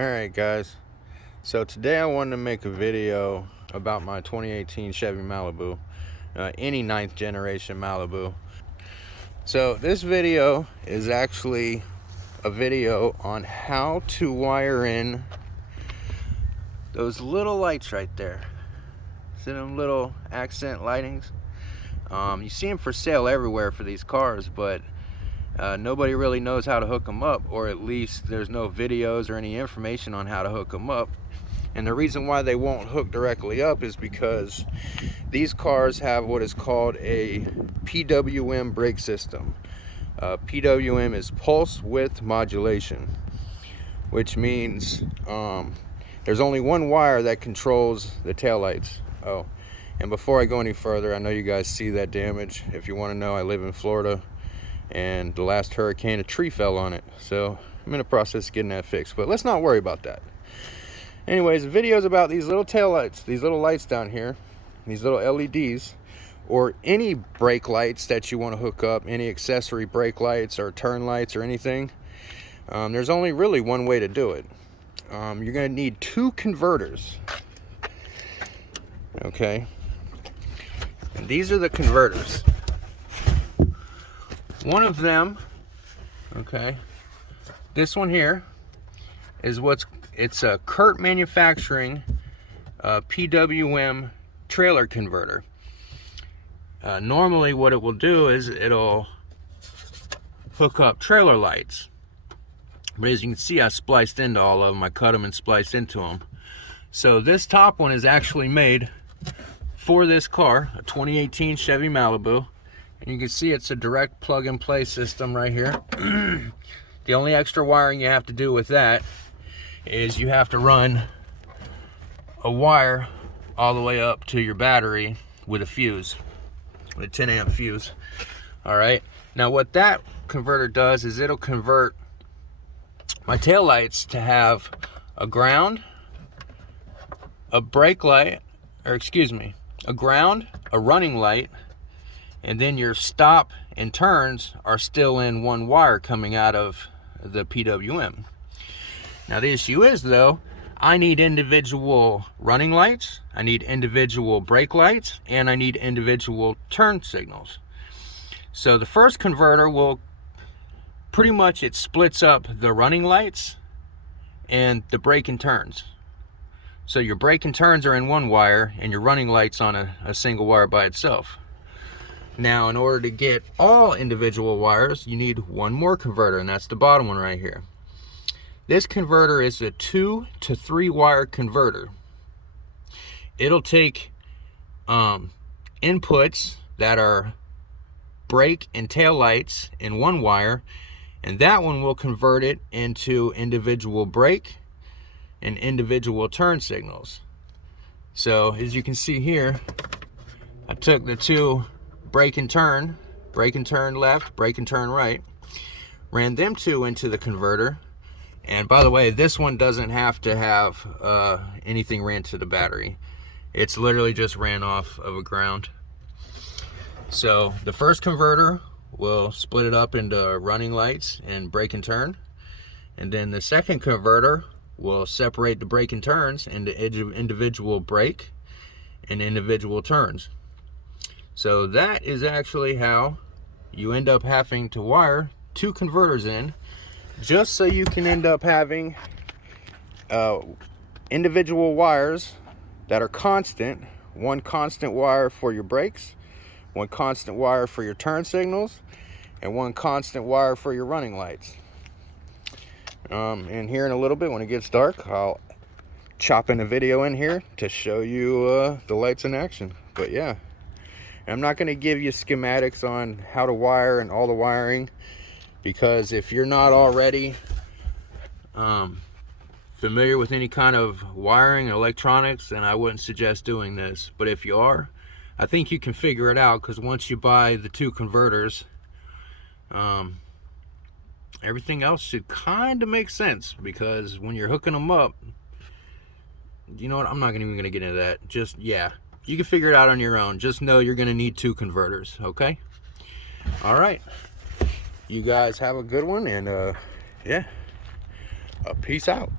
Alright guys, so today I wanted to make a video about my 2018 Chevy Malibu, any 9th generation Malibu. So this video is actually a video on how to wire in those little lights right there. See them little accent lightings? You see them for sale everywhere for these cars, but nobody really knows how to hook them up, or at least there's no videos or any information on how to hook them up. And the reason why they won't hook directly up is because these cars have what is called a p.w.m brake system. p.w.m is pulse width modulation, which means there's only one wire that controls the taillights. Oh, and before I go any further, I know you guys see that damage. If you want to know, I live in Florida, and the last hurricane, a tree fell on it, so I'm in the process of getting that fixed, but let's not worry about that. Anyways, the video is about these little tail lights, these little lights down here, these little LEDs, or any brake lights that you want to hook up, any accessory brake lights or turn lights or anything. There's only really one way to do it. You're going to need two converters. Okay, and these are the converters. One of them, okay, this one here is it's a Curt manufacturing p.w.m trailer converter. Normally what it will do is it'll hook up trailer lights, but as you can see, I spliced into all of them. I cut them and spliced into them. So this top one is actually made for this car, a 2018 Chevy Malibu. And you can see it's a direct plug-and-play system right here. The only extra wiring you have to do with that is you have to run a wire all the way up to your battery with a fuse, with a 10 amp fuse. All right, now what that converter does is it'll convert my tail lights to have a ground, a brake light, or excuse me, a ground, a running light, and then your stop and turns are still in one wire coming out of the p.w.m. Now the issue is, though, I need individual running lights, I need individual brake lights, and I need individual turn signals. So the first converter will pretty much, it splits up the running lights and the brake and turns. So your brake and turns are in one wire and your running lights on a single wire by itself. Now, in order to get all individual wires, you need one more converter, and that's the bottom one right here. This converter is a 2 to 3 wire converter. It'll take inputs that are brake and tail lights in one wire, and that one will convert it into individual brake and individual turn signals. So as you can see here, I took the two brake and turn left, brake and turn right, ran them two into the converter. And by the way, this one doesn't have to have anything ran to the battery. It's literally just ran off of a ground. So the first converter will split it up into running lights and brake and turn, and then the second converter will separate the brake and turns into individual brake and individual turns. So that is actually how you end up having to wire two converters in, just so you can end up having individual wires that are constant. One constant wire for your brakes, one constant wire for your turn signals, and one constant wire for your running lights. And here in a little bit, when it gets dark, I'll chop in a video in here to show you the lights in action. But yeah, I'm not going to give you schematics on how to wire and all the wiring, because if you're not already familiar with any kind of wiring and electronics, then I wouldn't suggest doing this. But if you are, I think you can figure it out, because once you buy the two converters, everything else should kind of make sense, because when you're hooking them up, you know what, I'm not even going to get into that. Just, yeah, you can figure it out on your own. Just know you're going to need two converters, okay? All right, you guys have a good one, and yeah, peace out.